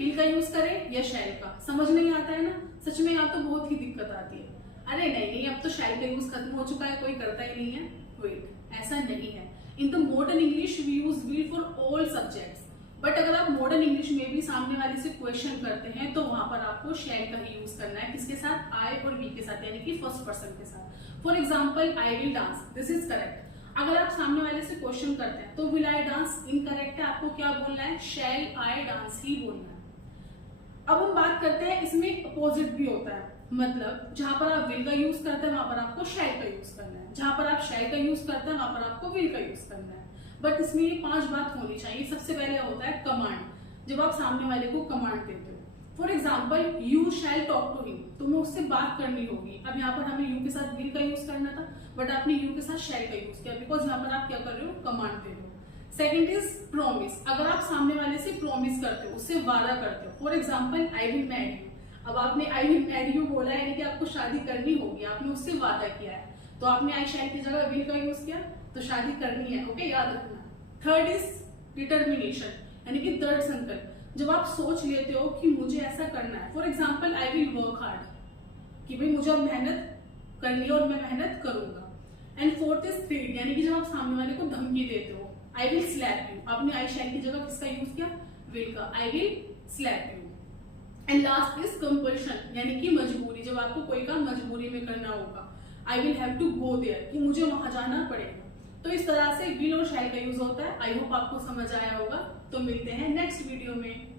Will का use करें या शैल का, समझ नहीं आता है ना, सच में यहाँ तो बहुत ही दिक्कत आती है। अरे नहीं, अब तो शैल का यूज खत्म हो चुका है, कोई करता ही नहीं है। वेट, ऐसा नहीं है। In the modern English we use will for all subjects, but अगर आप मॉडर्न इंग्लिश में भी सामने वाले से क्वेश्चन करते हैं तो वहां पर आपको शैल का ही यूज करना है। किसके साथ? आई और वी के साथ, यानी कि फर्स्ट पर्सन के साथ। For example, I will dance, this is correct. अगर आप सामने वाले से क्वेश्चन करते हैं तो विल आई डांस इनकरेक्ट है, आपको क्या बोलना है? शैल आई डांस ही बोलना है। अब हम बात करते हैं, इसमें अपोजिट भी होता है, मतलब जहां पर आप विल का यूज करते हैं वहां पर आपको शैल का यूज करना है, जहां पर आप शैल का यूज करते हैं वहां पर आपको विल का यूज करना है। बट इसमें ये 5 बात होनी चाहिए। सबसे पहले होता है कमांड, जब आप सामने वाले को कमांड देते हो। For example, you shall talk to him, तुम्हें उससे बात करनी होगी। अब यहाँ पर हमें यू के साथ विल का यूज करना था, बट आपने यू के साथ शैल का यूज किया, बिकॉज यहाँ पर आप क्या कर रहे हो? कमांड दे रहे हो। सेकेंड इज प्रॉमिस, अगर आप सामने वाले से प्रॉमिस करते हो, उससे वादा करते हो। For example, I will marry you, अब आपने आई विल मैरी यू बोला है, यानी कि आपको शादी करनी होगी, आपने उससे वादा किया है, तो आपने आई शैल की जगह विल का यूज किया, तो शादी करनी है। ओके, याद रखना। थर्ड इज डिटर्मिनेशन, यानी कि दृढ़ संकल्प, जब आप सोच लेते हो कि मुझे ऐसा करना है। For example, I will work hard, कि भाई मुझे अब मेहनत करनी है और मैं मेहनत करूंगा। एंड फोर्थ इज थ्रेट, यानी कि जब आप सामने वाले को धमकी देते हो। आई विल स्लैप यू, आपने आई शैल की जगह किसका यूज किया? विल का, I will slap you. And last is compulsion, यानी कि मजबूरी, जब आपको कोई काम मजबूरी में करना होगा। I will have to go there, कि मुझे वहां जाना पड़ेगा। तो इस तरह से विल और शैल का यूज होता है। आई होप आपको समझ आया होगा। तो मिलते हैं नेक्स्ट वीडियो में।